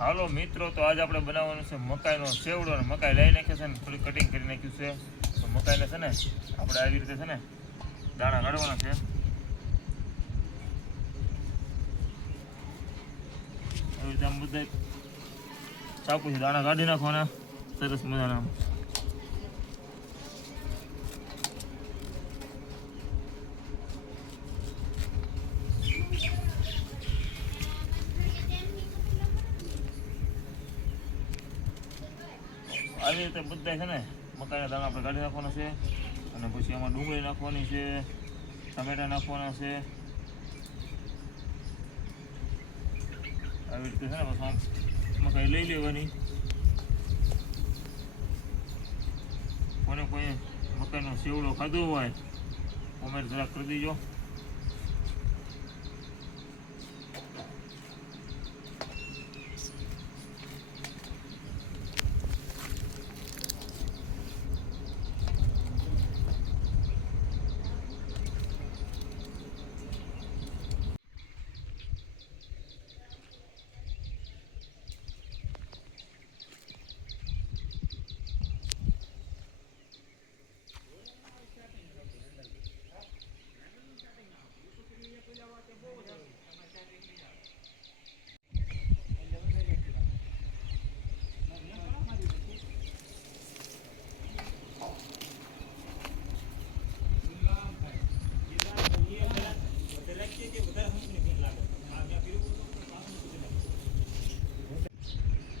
હાલો મિત્રો, તો આજે આપણે બનાવવાનું છે મકાઈનો સેવડો. અને મકાઈ લઈ નાખે છે ને થોડી કટિંગ કરી નાખ્યું છે. તો મકાઈને છે ને આપણે આવી રીતે છે ને દાણા કાઢવાના છે. આવી રીતે આમ બધા ચાકુથી દાણા કાઢી નાખવાના સરસ મજાના. આવી રીતે બધા છે ને મકાઈના દાણા આપણે કાઢી નાખવાના છે. અને પછી આમાં ડુંગળી નાખવાની છે, ટમેટા નાખવાના છે. આવી રીતે છે ને બસ આમ મકાઈ લઈ લેવાની. કોઈ મકાઈનો સેવડો ખાધો હોય કોમેન્ટ જરાક કરી દેજો.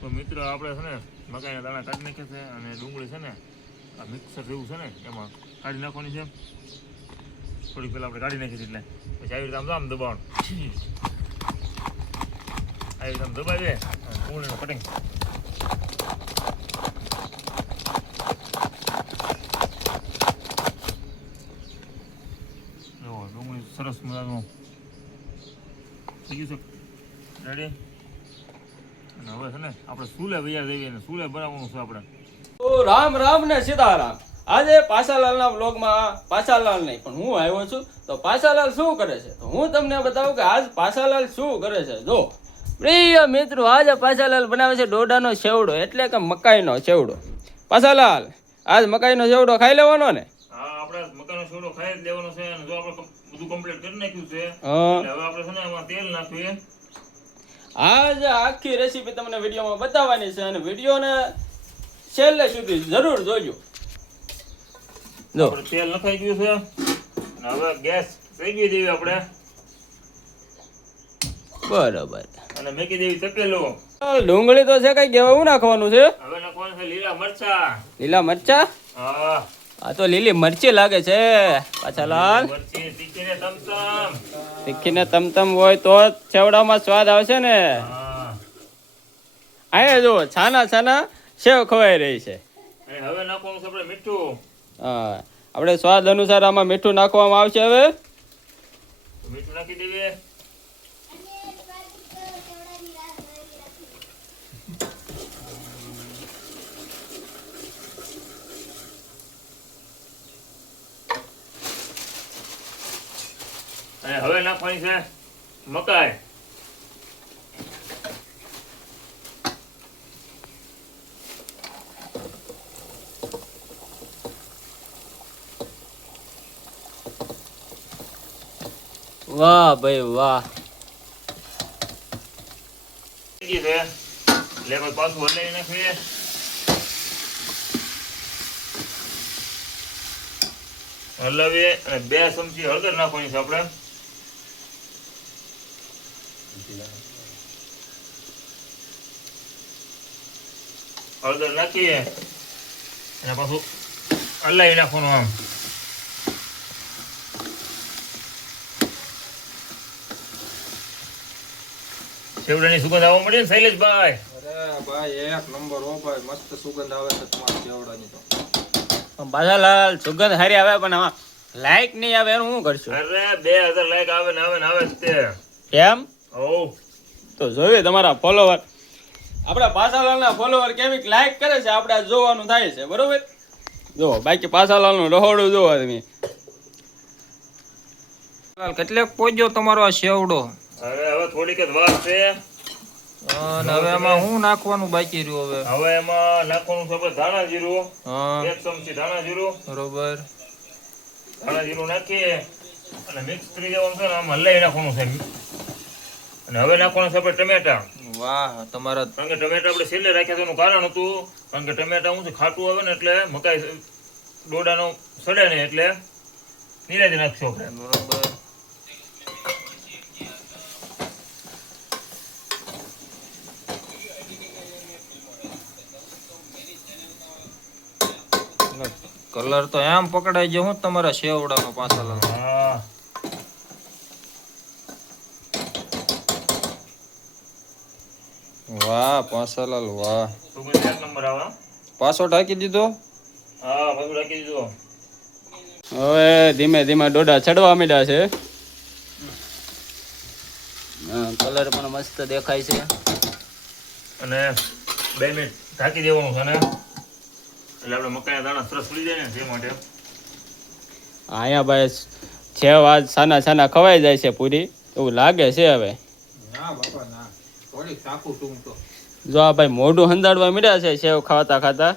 તો મિત્રો આપણે છે ને મકાઈના દાણા કાઢી નાખીએ છે. અને ડુંગળી છે ને આ મિક્સર જેવું છે ને એમાં કાઢી નાખવાની છે. થોડીક પહેલાં આપણે કાઢી નાખી છે એટલે પછી આવી રીતે આમ દબાવવાનું. આવી રીતે આમ દબાવીએ ડુંગળીનું કટિંગ. જો ડુંગળી સરસ મજાનું થઈ ગયું છે રેડી. અને હવે છે ને આપણે સુલે વૈયા જઈએ ને સુલે બનાવવાનું છે આપણે. તો રામ રામ ને સીતારામ. આજે પાસાલાલના વ્લોગમાં પાસાલાલ નહીં પણ હું આવ્યો છું. તો પાસાલાલ શું કરે છે તો હું તમને બતાવું કે આજ પાસાલાલ શું કરે છે. જો પ્રિય મિત્રો, આજે પાસાલાલ બનાવે છે ડોડાનો સેવડો, એટલે કે મકાઈનો સેવડો. પાસાલાલ, આજ મકાઈનો સેવડો ખાઈ લેવાનો ને? હા, આપણે મકાઈનો સેવડો ખાઈ જ લેવાનો છે. અને જો આપણે બધું કમ્પ્લીટ કરી નાખ્યું છે હવે આપણે છે ને એમાં તેલ નાખીએ. આજ આખી રેસીપી તમને વિડીયોમાં બતાવવાની છે અને વિડીયોને છેલ્લે સુધી જરૂર જોજો. જો તેલ નખાઈ ગયું છે અને હવે ગેસ થઈ ગઈ દેવી આપણે બરોબર. અને મેકી દેવી તપેલો. ડુંગળી તો છે, કઈ કેવું નાખવાનું છે? હવે નાખવાનું છે લીલા મરચા. લીલા મરચા? હા, આ તો લીલી મરચી લાગે છે પાછાલાલ. મરચી તીખીને તમતમ. તીખીને તમતમ હોય તો સેવડામાં સ્વાદ આવશે ને. હા, અહીંયા જો છાના છાના સેવ ખવાઈ રહી છે. અને હવે નાખવાનું છે આપણે મીઠું. હા, આપણે સ્વાદ અનુસાર આમાં મીઠું નાખવામાં આવશે. હવે મીઠું નાખી દેવીએ. અને હવે નાખવાની છે મકાઈ. વાહ ભાઈ વાહ. એટલે પાછું હલાવી નાખીએ. હલાવીએ અને 2 ચમચી હળદર નાખવાની છે આપણે. હળદર નાખીએ અને પાછું હલાવી નાખવાનું. આમ સેવડાની સુગંધ આવવા મળી ને શૈલેષભાઈ? અરે ભાઈ એક નંબર હો ભાઈ, મસ્ત સુગંધ આવે છે તમારા સેવડાની તો. પાછાલાલ સુગંધ સારી આવે પણ આમાં લાઈક નહીં આવે એનું શું કરશું? અરે 2000 લાઈક આવે ને આવે જ તે. કેમ? ઓ તો જોયું તમારા ફોલોવર, આપણા પાસાલાલના ફોલોવર કેવી લાઈક કરે છે આપણે જોવાનું થાય છે. બરોબર, જો બાકી પાસાલાલનું રહોડું જોવો તમે. કેટલે પહોંચ્યો તમારો આ સેવડો? અરે હવે થોડીક જ વાર છે. અને હવે એમાં શું નાખવાનું બાકી રહ્યું હવે? હવે એમાં નાખવાનું છે આપણે ધાણા જીરું, હા 1 ચમચી ધાણા જીરું. બરોબર. ધાણા જીરું નાખીએ અને મિક્સ કરી દેવાનું છે ને આમ હલાવી નાખવાનું છે. અને હવે નાખવાનું છે આપણે ટમેટા. વાહ તમારા કારણ કે ટમેટા આપણે છેલ્લે રાખ્યા હતા એનું કારણ હતું કારણ કે ટમેટા શું છે ખાટું આવે ને એટલે મકાઈ ડોડાનો સડે નહીં એટલે નિરાજી નાખશો આપણે. બરોબર. કલર તો એમ પકડાઈ ગયો હું તમારા શેવડાનો પાછળ. હા વાહ પાછાલાલ વાહ. સુગંધ એક નંબર આવે હો. પાછો ઢાંકી દીધો. હા બધું રાખી દીધું. હવે ધીમે ધીમે ડોડા ચડવા માંડ્યા છે. કલર પણ મસ્ત દેખાય છે. અને 2 મિનિટ ઢાંકી દેવાનું છે ને એટલે આપણે મકાઈના દાણા સરસ ફૂલી જાય ને તે માટે. અહીંયા ભાઈ છેવ આજ સાના સાના ખવાઈ જાય છે પૂરી એવું લાગે છે. હવે ના બાપા ના, થોડીક સાકું ટૂંક તો. જો આ ભાઈ મોઢું હંદાડવા મીડ્યા છે સેવ ખાતા ખાતા.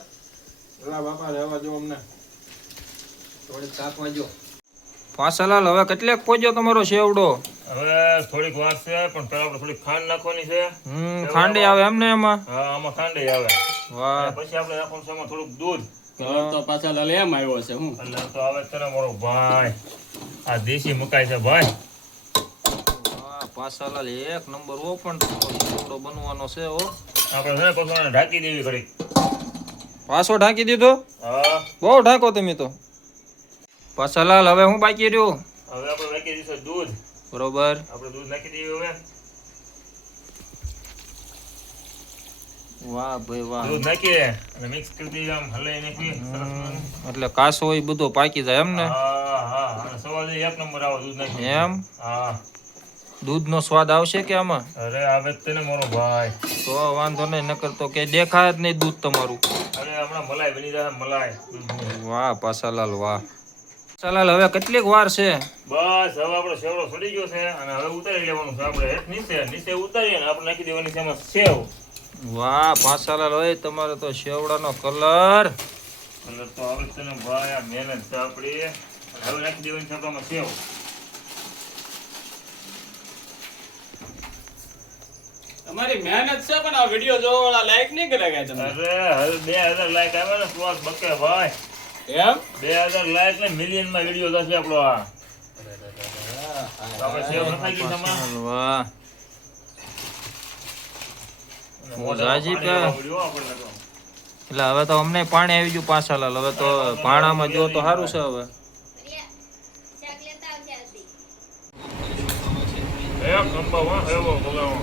એલા બાપા રહેવા જો અમને, થોડીક સાકવા જો. પાછાલાલ હવે કેટલેક પોજો તમારો શેવડો? હવે થોડીક વાર છે પણ પહેલા આપણે થોડીક ખાંડ નાખવાની છે. ખાંડી આવે એમને એમાં? હા આમાં ખાંડ આવે. વાહ. અને પછી આપણે નાખવાનું છે એમાં થોડુંક દૂધ. કલર તો પાછા લાલ એમ આવ્યો છે. હું એટલે તો આવે છે ને મારો ભાઈ આ દેશી મકાઈ છે ભાઈ. વાહ પાછાલાલ એક નંબર ઓ પણ તમારો શેવડો બનવાનો છે હો. આપણે છે ને પછી એને ઢાંકી દેવી ઘડીક. પાછો ઢાંકી દીધો? હા બહુ ઢાંકો તમે તો. પાછાલાલ હવે હું બાકી રહ્યું? હવે આપણે નાખી દઈશું દૂધ. બરોબર. આપણે દૂધ નાખી દઈએ હવે. વાહ ભાઈ વાહ. દૂધ નાખીએ અને મિક્સ કરી દઈએ આમ હલાવી નાખીએ સરસ મજાનું. એટલે કાસો હોય બધો પાકી જાય એમ ને? હા હા અને સવાદ એક નંબર આવે દૂધ નાખીએ. એમ? હા દૂધનો સ્વાદ આવશે કે આમાં? અરે આવે જ છે ને મારો ભાઈ. તો વાંધો નહીં, નકર તો કે દેખાય જ નહીં દૂધ તમારું. અરે હમણાં મલાઈ બની જાય મલાઈ દૂધની. વાહ પાછાલાલ વાહ. પાછાલાલ હવે કેટલીક વાર છે? બસ હવે આપણો સેવડો સડી ગયો છે અને હવે ઉતારી લેવાનું છે આપણે હેઠ નીચે ઉતારીએ ને આપણે નાખી દેવાની છે એમાં સેવ. વાહ પાછાલાલ હોય તમારે તો શેવડાનો કલર. કલર તો આવે જ છે ને ભાઈ, આ મહેનત છે આપણી. હવે નાખી દેવાની છે આપણામાં સેવ. તમારી મહેનત છે પણ આ વિડિયો જોવા વાળા લાઈક નહીં કરે કે તમે? અરે હવે 2000 લાઈક આવે ને શ્વાસ બકે ભાઈ. એમ 2000 લાઈક ને મિલિયન માં વિડિયો થશે આપણો આ. તો આપણે સેવ નખાઈ ગઈ છે આમાં. વાહ. અને હું મોઢામાં જાજી પાણી પે- આવવા મળ્યું આપણને તો. એટલે હવે તો અમને પાણી આવી ગયું પાછાલાલ. હવે તો ભાણામાં જો તો સારું છે હવે. એક નંબર હો, એવો ભગાવો.